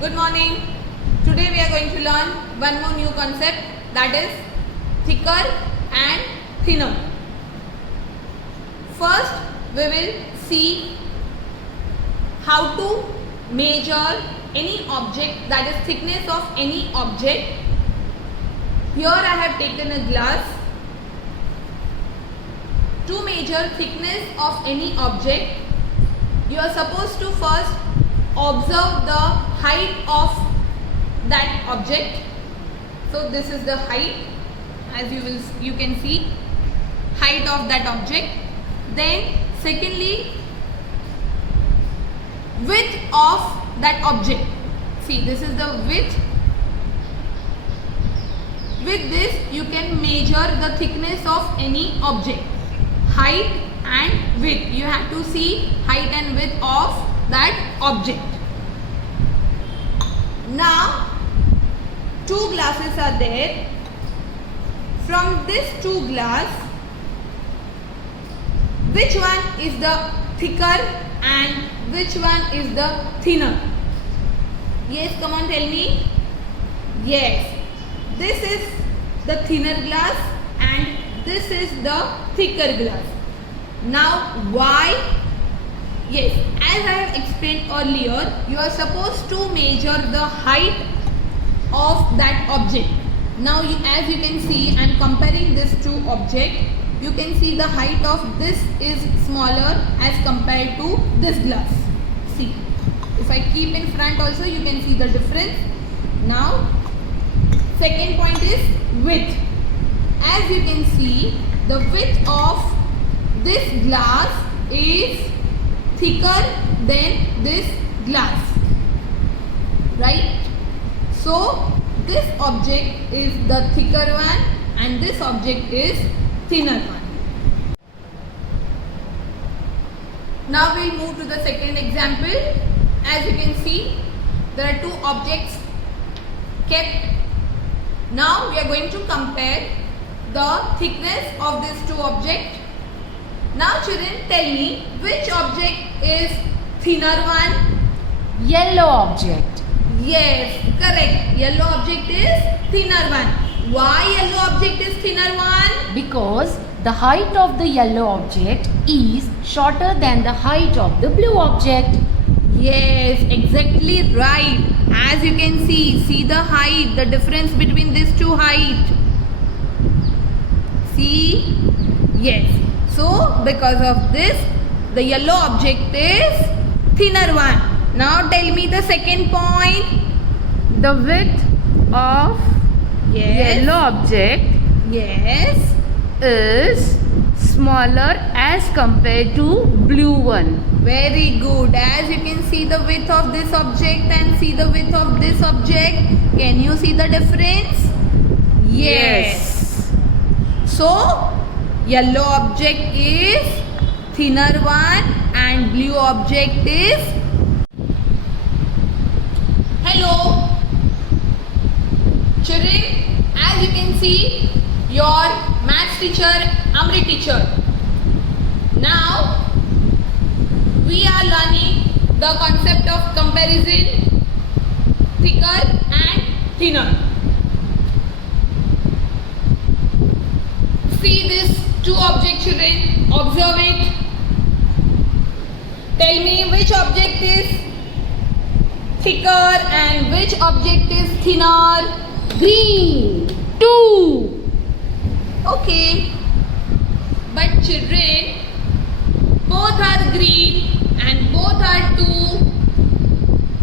Good morning. Today we are going to learn one more new concept, that is thicker and thinner. First we will see how to measure any object, that is thickness of any object. Here I have taken a glass. To measure thickness of any object, you are supposed to first observe the height of that object. So this is the height, as you can see, height of that object. Then secondly, width of that object. See, this is the width. With this you can measure the thickness of any object. Height and width. You have to see height and width of that object. Now, two glasses are there. From these two glass, which one is the thicker and which one is the thinner? Yes, come on, tell me. Yes, this is the thinner glass and this is the thicker glass. Now, why? Yes, as I have explained earlier, you are supposed to measure the height of that object. Now, as you can see, I am comparing these two objects. You can see the height of this is smaller as compared to this glass. See, if I keep in front also, you can see the difference. Now, second point is width. As you can see, the width of this glass is thicker than this glass, right? So this object is the thicker one and this object is thinner one. Now we'll move to the second example. As you can see, there are two objects kept. Now we are going to compare the thickness of these two objects. Now children, tell me, which object is thinner one? Yellow object. Yes, correct. Yellow object is thinner one. Why yellow object is thinner one? Because the height of the yellow object is shorter than the height of the blue object. Yes, exactly right. As you can see the height, the difference between these two height. See? Yes. So, because of this, the yellow object is thinner one. Now, tell me the second point. The width of yellow object Yes. is smaller as compared to blue one. Very good. As you can see the width of this object and see the width of this object. Can you see the difference? Yes. So, yellow object is thinner one and blue object is. Hello children, as you can see, your maths teacher Amrit teacher. Now we are learning the concept of comparison, thicker and thinner. See this two objects, children. Observe it. Tell me which object is thicker and which object is thinner. Green. 2. Okay. But children, both are green and both are 2.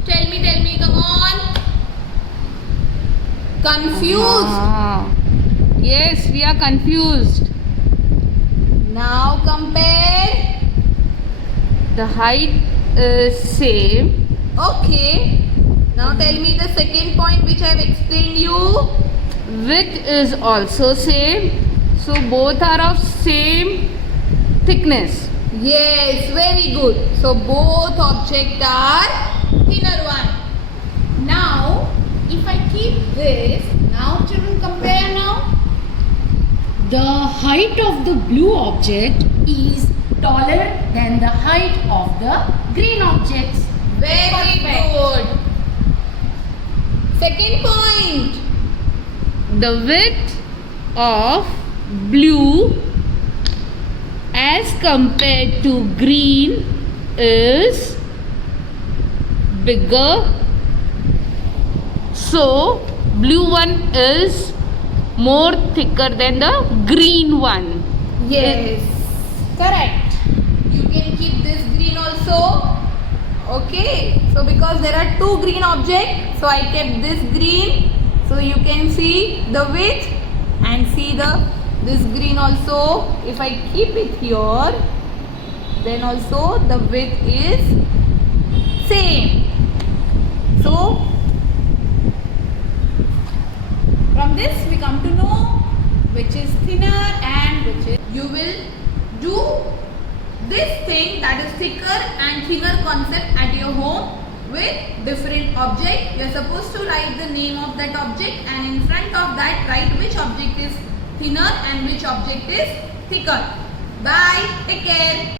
Tell me, come on. Confused. Yes, we are confused. Now compare. The height is same. Okay. Now tell me the second point which I have explained you. Width is also same. So both are of same thickness. Yes, very good. So both objects are thinner one. Now, if I keep this, now children compare now. The height of the blue object is taller than the height of the green objects. Very good. Second point. The width of blue as compared to green is bigger. So blue one is more thicker than the green one. Yes, correct. You can keep this green also. Okay, so because there are two green objects, so I kept this green. So you can see the width and see this green also. If I keep it here, then also the width is same. So from this we come to know which is thinner and which is. You will do this thing, that is thicker and thinner concept at your home with different object. You are supposed to write the name of that object and in front of that write which object is thinner and which object is thicker. Bye. Take care.